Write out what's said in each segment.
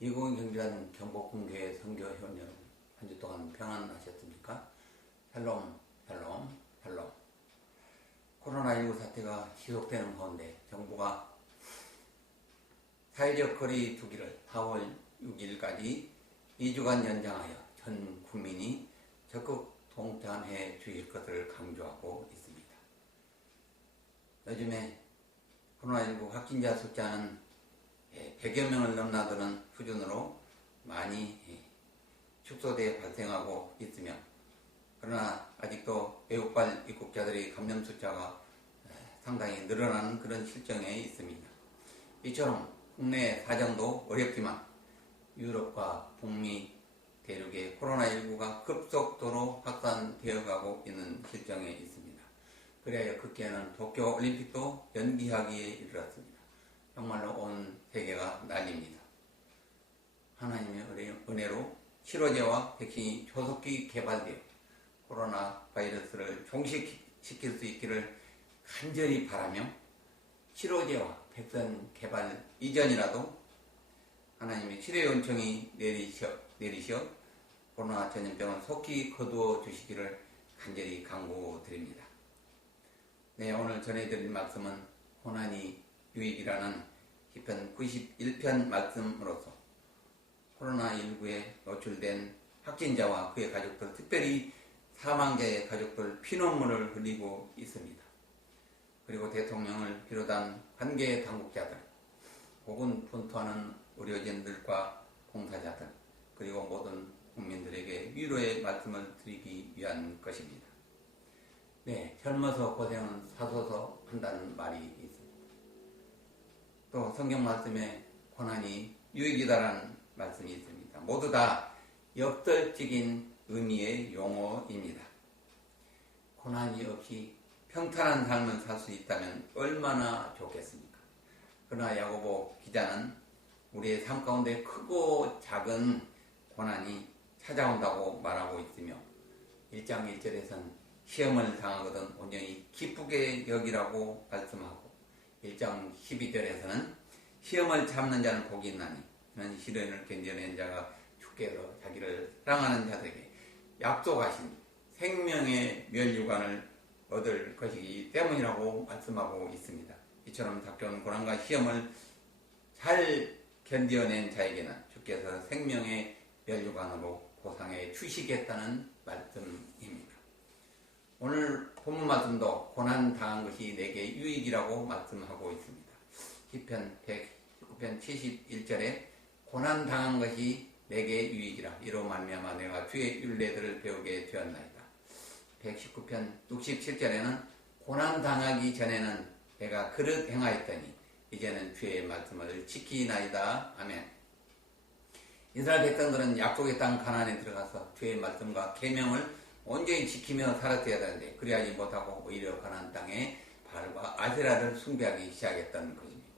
20경주한 경복궁교회 선교회원 여러분, 한 주 동안 평안하셨습니까? 샬롬, 샬롬, 샬롬. 코로나19 사태가 지속되는 가운데 정부가 사회적 거리 두기를 4월 6일까지 2주간 연장하여 전 국민이 적극 동참해 주실 것을 강조하고 있습니다. 요즘에 코로나19 확진자 숫자는 100여 명을 넘나드는 수준으로 많이 축소되어 발생하고 있으며, 그러나 아직도 외국발 입국자들의 감염 숫자가 상당히 늘어나는 그런 실정에 있습니다. 이처럼 국내 사정도 어렵지만 유럽과 북미 대륙의 코로나19가 급속도로 확산되어 가고 있는 실정에 있습니다. 그래야 급기야는 도쿄올림픽도 연기하기에 이르렀습니다. 정말로 온 세계가 난립니다. 하나님의 은혜로 치료제와 백신이 조속히 개발되어 코로나 바이러스를 종식시킬 수 있기를 간절히 바라며, 치료제와 백신 개발 이전이라도 하나님의 치료의 은총이 내리셔 코로나 전염병을 속히 거두어 주시기를 간절히 간구드립니다. 네, 오늘 전해드릴 말씀은 고난이 유익이라는 시편 91편 말씀으로서 코로나19에 노출된 확진자와 그의 가족들, 특별히 사망자의 가족들 피눈물을 흘리고 있습니다. 그리고 대통령을 비롯한 관계 당국자들, 혹은 분투하는 의료진들과 봉사자들, 그리고 모든 국민들에게 위로의 말씀을 드리기 위한 것입니다. 네, 젊어서 고생은 사소서 한다는 말이 있습니다. 또 성경 말씀에 고난이 유익이다라는 말씀이 있습니다. 모두 다 역설적인 의미의 용어입니다. 고난이 없이 평탄한 삶을 살 수 있다면 얼마나 좋겠습니까? 그러나 야고보 기자는 우리의 삶 가운데 크고 작은 고난이 찾아온다고 말하고 있으며, 1장 1절에서는 시험을 당하거든 온전히 기쁘게 여기라고 말씀하고, 1장 12절에서는 시험을 참는 자는 복이 있나니 그는 시련을 견뎌낸 자가 주께서 자기를 사랑하는 자들에게 약속하신 생명의 멸류관을 얻을 것이기 때문이라고 말씀하고 있습니다. 이처럼 닥쳐온 고난과 시험을 잘 견뎌낸 자에게는 주께서 생명의 멸류관으로 보상해 주시겠다는 말씀입니다. 오늘 본문 말씀도 고난 당한 것이 내게 유익이라고 말씀하고 있습니다. 시편 119편 71절에 고난 당한 것이 내게 유익이라, 이로 말미암아 내가 주의 율례들을 배우게 되었나이다. 119편 67절에는 고난 당하기 전에는 내가 그릇 행하였더니 이제는 주의 말씀을 지키나이다. 아멘. 이스라엘 백성들은 약속의 땅 가나안에 들어가서 주의 말씀과 계명을 온전히 지키며 살았어야 되는데 그리하지 못하고 오히려 가나안 땅에 바알과 아세라를 숭배하기 시작했던 것입니다.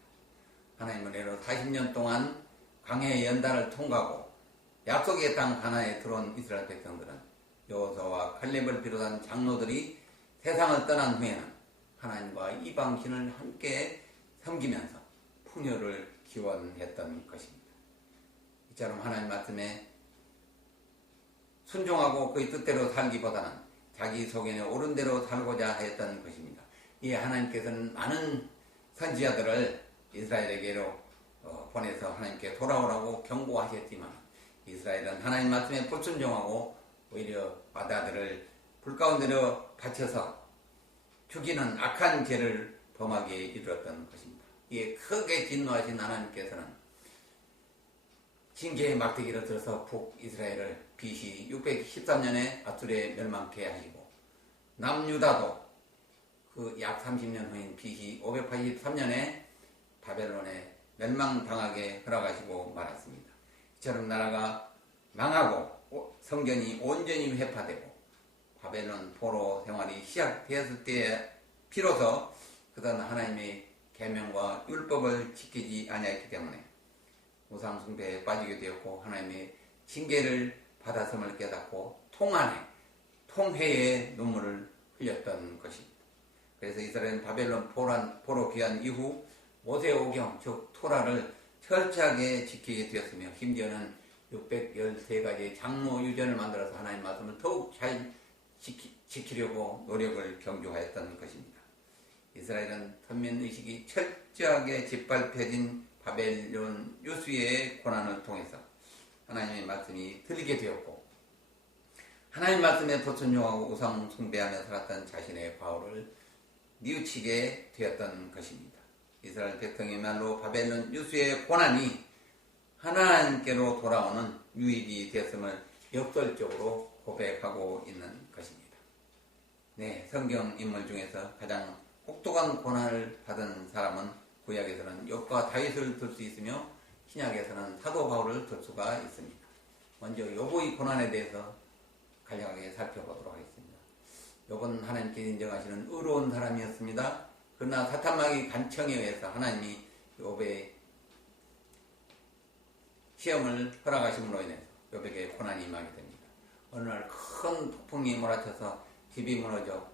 하나님은 은혜로 40년 동안 광야의 연단을 통과하고 약속의 땅 가나안에 들어온 이스라엘 백성들은 여호수아와 칼렙을 비롯한 장로들이 세상을 떠난 후에는 하나님과 이방신을 함께 섬기면서 풍요를 기원했던 것입니다. 이처럼 하나님 말씀에 순종하고 그의 뜻대로 살기보다는 자기 소견에 옳은 대로 살고자 하였던 것입니다. 이에 하나님께서는 많은 선지자들을 이스라엘에게로 보내서 하나님께 돌아오라고 경고하셨지만, 이스라엘은 하나님 말씀에 불순종하고 오히려 바다들을 불 가운데로 바쳐서 죽이는 악한 죄를 범하기에 이르렀던 것입니다. 이에 크게 진노하신 하나님께서는 징계의 막대기를 들어서 북이스라엘을 BC 613년에 아수르에 멸망케 하시고, 남유다도 그 약 30년 후인 BC 583년에 바벨론에 멸망당하게 허락하시고 말았습니다. 이처럼 나라가 망하고 성전이 온전히 회파되고 바벨론 포로 생활이 시작되었을 때에 비로소 그들은 하나님의 계명과 율법을 지키지 아니했기 때문에 우상 숭배에 빠지게 되었고 하나님의 징계를 받았음을 깨닫고 통회의 눈물을 흘렸던 것입니다. 그래서 이스라엘은 바벨론 포로 귀환 이후 모세오경 즉 토라를 철저하게 지키게 되었으며 심지어는 613가지 장로 유전을 만들어서 하나님 말씀을 더욱 잘 지키려고 노력을 경주하였던 것입니다. 이스라엘은 선민의식이 철저하게 짓밟혀진 바벨론 유수의 고난을 통해서 하나님의 말씀이 들리게 되었고 하나님 말씀에 불순종하고 우상 숭배하며 살았던 자신의 과오를 뉘우치게 되었던 것입니다. 이스라엘 백성이야말로 바벨론 유수의 고난이 하나님께로 돌아오는 유익이 되었음을 역설적으로 고백하고 있는 것입니다. 네, 성경 인물 중에서 가장 혹독한 고난을 받은 사람은 구약에서는 욥과 다윗을 들 수 있으며 신약에서는 사도 바울을 들 수가 있습니다. 먼저 욥의 고난에 대해서 간략하게 살펴보도록 하겠습니다. 욥은 하나님께 인정하시는 의로운 사람이었습니다. 그러나 사탄마귀 간청에 의해서 하나님이 욥의 시험을 허락하심으로 인해서 욥에게 고난이 임하게 됩니다. 어느 날 큰 폭풍이 몰아쳐서 집이 무너져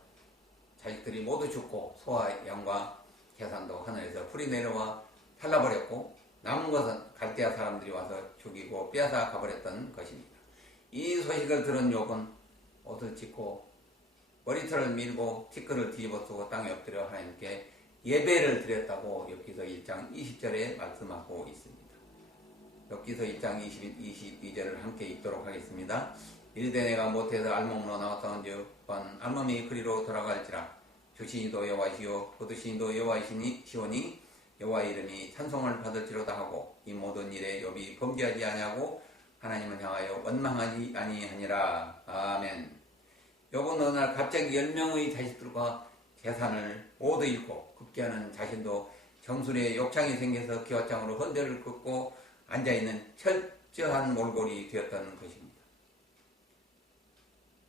자식들이 모두 죽고 소와 양과 재산도 하늘에서 불이 내려와 탈라버렸고 남은 것은 갈대아 사람들이 와서 죽이고 빼앗아 가버렸던 것입니다. 이 소식을 들은 욥은 옷을 찢고 머리털을 밀고 티끌을 뒤집어 쓰고 땅에 엎드려 하나님께 예배를 드렸다고 욥기서 1장 20절에 말씀하고 있습니다. 욥기서 1장 22절을 함께 읽도록 하겠습니다. 이르되 내가 못해서 알몸으로 나왔사온즉 알몸이 그리로 돌아갈지라 주신이도 여호와시요 거두신이도 여호와시오니 여호와의 이름이 찬송을 받을지로다 하고 이 모든 일에 욥이 범죄하지 아니하고 하나님을 향하여 원망하지 아니하니라. 아멘. 욥은 어느 날 갑자기 10명의 자식들과 재산을 모두 잃고 급기야는 자신도 정수리에 욕창이 생겨서 기와장으로 헌대를 긋고 앉아있는 철저한 몰골이 되었던 것입니다.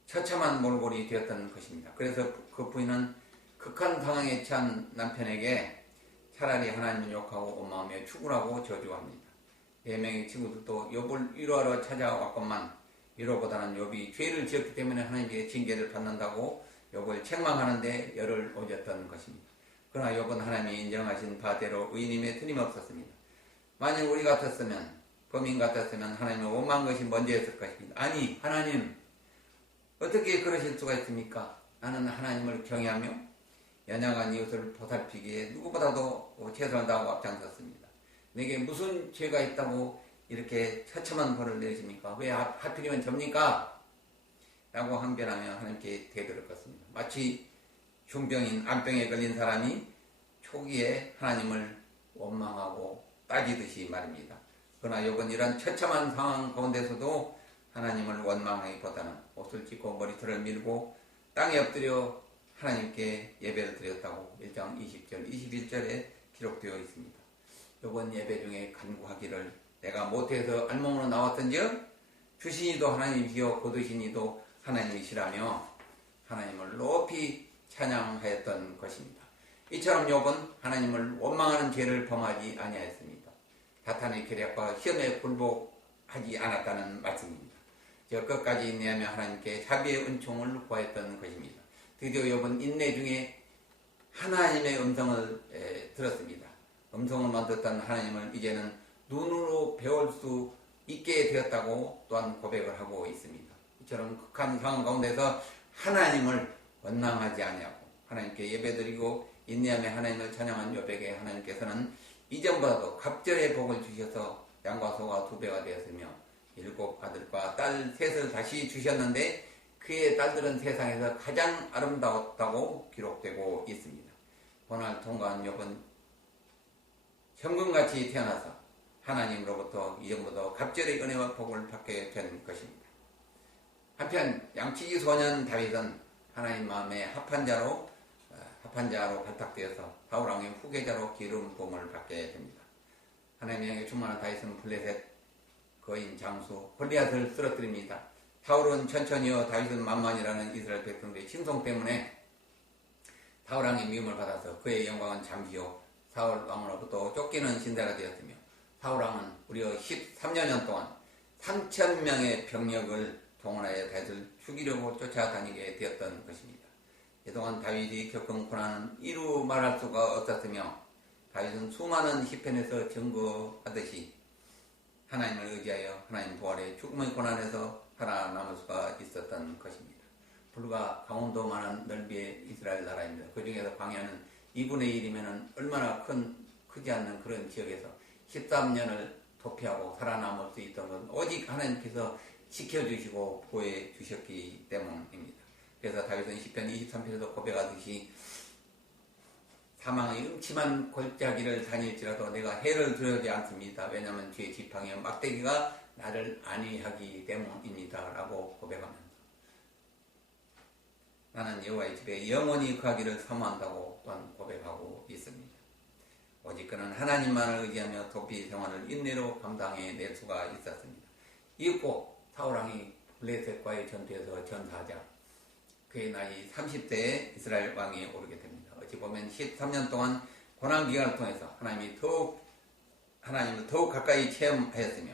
처참한 몰골이 되었던 것입니다. 그래서 그 부인은 극한 상황에 처한 남편에게 차라리 하나님을 욕하고 원망하며 축구하고 저주합니다. 4명의 친구들도 욥을 위로하러 찾아왔건만 위로보다는 욥이 죄를 지었기 때문에 하나님께 징계를 받는다고 욥을 책망하는데 열을 올렸던 것입니다. 그러나 욥은 하나님이 인정하신 바대로 의인임에 틀림없었습니다. 만약 우리 같았으면 범인 같았으면 하나님을 원망한 것이 먼저였을 것입니다. 아니 하나님 어떻게 그러실 수가 있습니까? 나는 하나님을 경외하며 연약한 이웃을 보살피기에 누구보다도 최선을 다하고 앞장섰습니다. 내게 무슨 죄가 있다고 이렇게 처참한 벌을 내리십니까? 왜 하필이면 접니까? 라고 항변하며 하나님께 대들었습니다. 마치 흉병인 암병에 걸린 사람이 초기에 하나님을 원망하고 따지듯이 말입니다. 그러나 욥은 이런 처참한 상황 가운데서도 하나님을 원망하기보다는 옷을 찢고 머리털을 밀고 땅에 엎드려 하나님께 예배를 드렸다고 1장 20절, 21절에 기록되어 있습니다. 욥은 예배 중에 간구하기를 내가 못해서 알몸으로 나왔던즉 주신이도 하나님이시요 거두신이도 하나님이시라며 하나님을 높이 찬양하였던 것입니다. 이처럼 욥은 하나님을 원망하는 죄를 범하지 아니하였습니다. 사탄의 계략과 시험에 굴복하지 않았다는 말씀입니다. 저 끝까지 인내하며 하나님께 자비의 은총을 구하였던 것입니다. 드디어 욥은 인내 중에 하나님의 음성을 들었습니다. 음성을만 듣던 하나님을 이제는 눈으로 배울 수 있게 되었다고 또한 고백을 하고 있습니다. 이처럼 극한 상황 가운데서 하나님을 원망하지 아니하고 하나님께 예배드리고 인내하며 하나님을 찬양한 욥에게 하나님께서는 이전보다도 갑절의 복을 주셔서 양과 소가 2배가 되었으며 7 아들과 딸 셋을 다시 주셨는데 그의 딸들은 세상에서 가장 아름다웠다고 기록되고 있습니다. 고난을 통과한 욥은 현금같이 태어나서 하나님으로부터 이전보다 갑절의 은혜와 복을 받게 된 것입니다. 한편 양치기 소년 다윗은 하나님 마음에 합한 자로 발탁되어서 사울왕의 후계자로 기름 부음을 받게 됩니다. 하나님의 충만한 다윗은 블레셋 거인 장수 골리앗을 쓰러뜨립니다. 사울은 천천히요 다윗은 만만이라는 이스라엘 백성들의 칭송 때문에 사울왕의 미움을 받아서 그의 영광은 잠시요 사울왕으로부터 쫓기는 신세가 되었으며 사울왕은 무려 13년 동안 3,000명의 병력을 동원하여 다윗을 죽이려고 쫓아다니게 되었던 것입니다. 그동안 다윗이 겪은 고난은 이루 말할 수가 없었으며 다윗은 수많은 시편에서 증거하듯이 하나님을 의지하여 하나님 부활의 죽음의 고난에서 살아남을 수가 있었던 것입니다. 불과 강원도만한 넓이의 이스라엘 나라입니다. 그 중에서 광야는 2분의 1이면 얼마나 크지 않는 그런 지역에서 13년을 도피하고 살아남을 수 있던 건 오직 하나님께서 지켜주시고 보호해 주셨기 때문입니다. 그래서 다윗은 시편 23편에도 고백하듯이 사망의 음침한 골짜기를 다닐지라도 내가 해를 두려워하지 않습니다. 왜냐하면 주의 지팡이와 막대기가 나를 안위하기 때문입니다. 라고 고백하면서 나는 여호와의 집에 영원히 거하기를 사모한다고 또한 고백하고 있습니다. 오직 그는 하나님만을 의지하며 도피 생활을 인내로 감당해낼 수가 있었습니다. 이윽고 사울왕이 블레셋과의 전투에서 전사하자 그의 나이 30세에 이스라엘 왕이 오르게 됩니다. 어찌 보면 13년 동안 고난기간을 통해서 하나님을 더욱 가까이 체험하였으며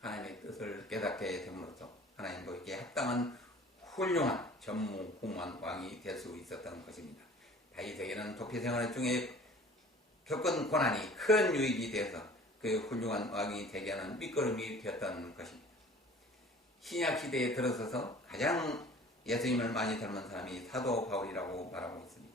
하나님의 뜻을 깨닫게 됨으로써 하나님도 이렇게 합당한 훌륭한 전무후무한 왕이 될 수 있었던 것입니다. 다윗에게는 도피 생활 중에 겪은 고난이 큰 유익이 되어서 그 훌륭한 왕이 되게 하는 밑거름이 되었던 것입니다. 신약 시대에 들어서서 가장 예수님을 많이 닮은 사람이 사도 바울이라고 말하고 있습니다.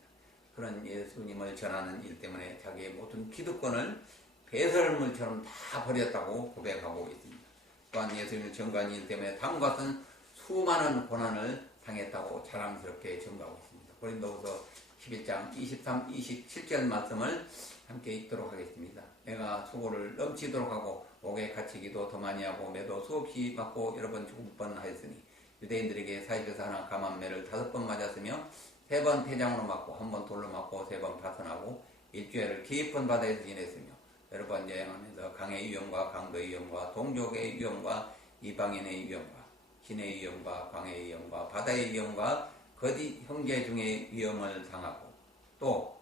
그런 예수님을 전하는 일 때문에 자기의 모든 기득권을 배설물처럼 다 버렸다고 고백하고 있습니다. 또한 예수님을 전가한 일 때문에 다음과 같은 수많은 고난을 당했다고 자랑스럽게 전가하고 있습니다. 고린도후서 11장 23, 27절 말씀을 함께 읽도록 하겠습니다. 내가 수고를 넘치도록 하고 옥에 갇히기도 더 많이 하고 매도 수없이 맞고 여러 번 죽을 뻔하였으니 유대인들에게 사입에서 하나 감한 매를 5번 맞았으며 3번 태장으로 맞고 1번 돌로 맞고 3번 파선하고 일주일을 깊은 바다에서 지냈으며 여러 번 여행하면서 강의 위험과 강도의 위험과 동족의 위험과 이방인의 위험과 신의 위험과 광해의 위험과 바다의 위험과 거짓 형제 중의 위험을 당하고 또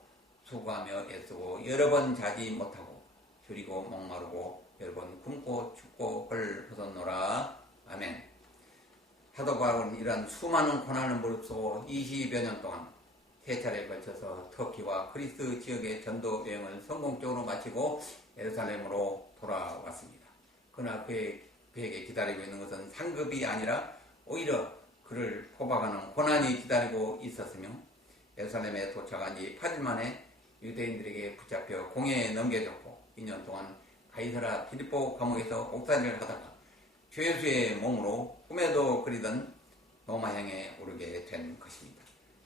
수고하며 애쓰고 여러 번 자지 못하고 줄이고 목마르고 여러 번 굶고 춥고 헐 벗었노라. 아멘. 사도 바울은 이러한 수많은 고난을 무릅쓰고 20여 년 동안 3차례에 걸쳐서 터키와 그리스 지역의 전도 여행을 성공적으로 마치고 예루살렘으로 돌아왔습니다. 그러나 그에게 기다리고 있는 것은 상급이 아니라 오히려 그를 포박하는 고난이 기다리고 있었으며 예루살렘에 도착한 지 8일 만에 유대인들에게 붙잡혀 공회에 넘겨졌고 2년 동안 가이사라 필리포 감옥에서 옥살이를 하다가 죄수의 몸으로 꿈에도 그리던 로마향에 오르게 된 것입니다.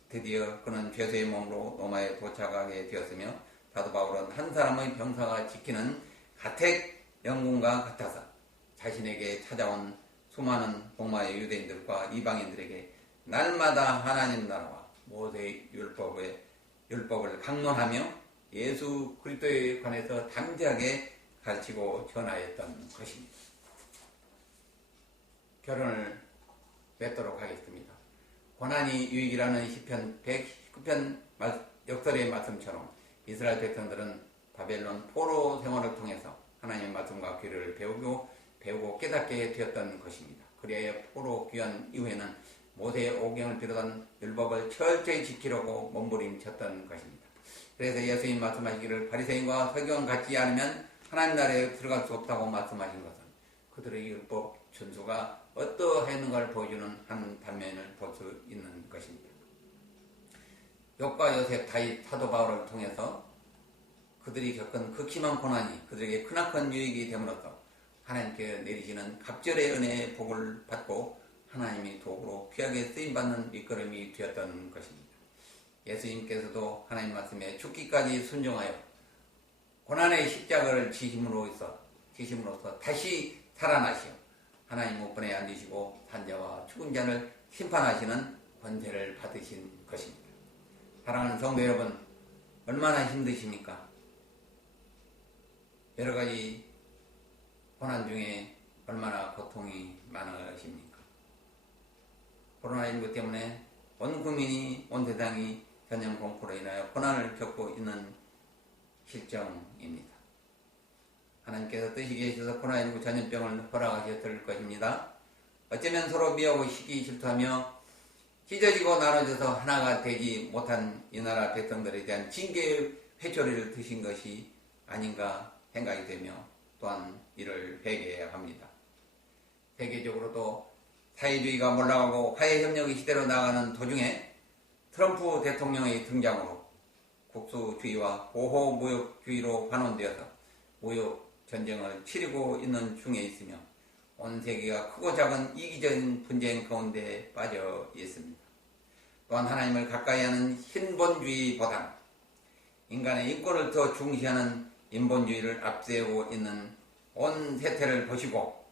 드디어 그는 죄수의 몸으로 로마에 도착하게 되었으며 사도 바울은 한 사람의 병사가 지키는 가택 영군과 같아서 자신에게 찾아온 수많은 로마의 유대인들과 이방인들에게 날마다 하나님 나라와 모세의 율법을 강론하며 예수 그리스도에 관해서 담대하게 가르치고 전하였던 것입니다. 결론을 맺도록 하겠습니다. 고난이 유익이라는 시편 119편 역설의 말씀처럼 이스라엘 백성들은 바벨론 포로 생활을 통해서 하나님의 말씀과 귀를 배우고 깨닫게 되었던 것입니다. 그리하여 포로 귀환 이후에는 모세의 오경을 비롯한 율법을 철저히 지키려고 몸부림쳤던 것입니다. 그래서 예수님 말씀하시기를 바리새인과 서기관 같지 않으면 하나님 나라에 들어갈 수 없다고 말씀하신 것은 그들의 율법 준수가 어떠했는가를 보여주는 한 단면을 볼 수 있는 것입니다. 욥과 요셉, 다윗, 사도 바울을 통해서 그들이 겪은 극심한 고난이 그들에게 크나큰 유익이 됨으로써 하나님께 내리시는 갑절의 은혜의 복을 받고 하나님이 도구로 귀하게 쓰임받는 밑거름이 되었던 것입니다. 예수님께서도 하나님 말씀에 죽기까지 순종하여 고난의 십자가를 지심으로써 다시 살아나시어 하나님 우편에 앉으시고 산자와 죽은 자를 심판하시는 권세를 받으신 것입니다. 사랑하는 성도 여러분, 얼마나 힘드십니까? 여러 가지 고난 중에 얼마나 고통이 많으십니까? 코로나19 때문에 온 국민이, 온 세상이 전염 공포로 인하여 고난을 겪고 있는 실정입니다. 하나님께서 뜻이 계셔서 코로나19 전염병을 허락하셨을 것입니다. 어쩌면 서로 미워하고 시기 질투하며 찢어지고 나눠져서 하나가 되지 못한 이 나라 백성들에 대한 징계의 회초리를 드신 것이 아닌가 생각이 되며 또한 이를 회개해야 합니다. 세계적으로도 사회주의가 몰락하고 화해협력의 시대로 나아가는 도중에 트럼프 대통령의 등장으로 국수주의와 보호무역주의로 환원되어서 무역 전쟁을 치르고 있는 중에 있으며 온 세계가 크고 작은 이기적인 분쟁 가운데 빠져 있습니다. 또한 하나님을 가까이 하는 신본주의보다는 인간의 인권을 더 중시하는 인본주의를 앞세우고 있는 온 세태를 보시고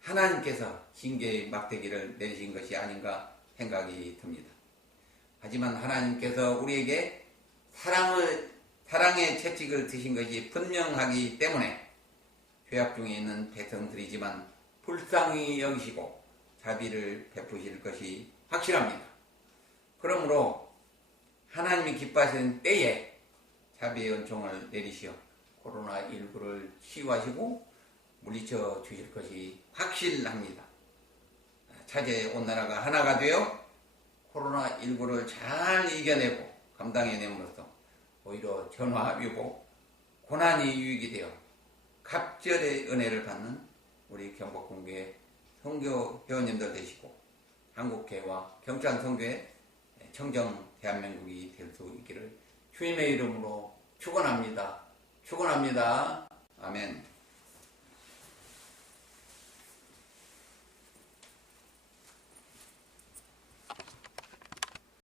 하나님께서 징계의 막대기를 내리신 것이 아닌가 생각이 듭니다. 하지만 하나님께서 우리에게 사랑의 채찍을 드신 것이 분명하기 때문에 죄악 중에 있는 백성들이지만 불쌍히 여기시고 자비를 베푸실 것이 확실합니다. 그러므로 하나님이 기뻐하시는 때에 자비의 은총을 내리시어 코로나19를 치유하시고 물리쳐 주실 것이 확실합니다. 차제 온 나라가 하나가 되어 코로나19를 잘 이겨내고 감당해냄으로써 오히려 전화위복, 고난이 유익이 되어 갑절의 은혜를 받는 우리 경복궁교회 선교 회원님들 되시고 한국교회와 경찬선교회 청정 대한민국이 될 수 있기를 주님의 이름으로 축원합니다. 축원합니다. 아멘.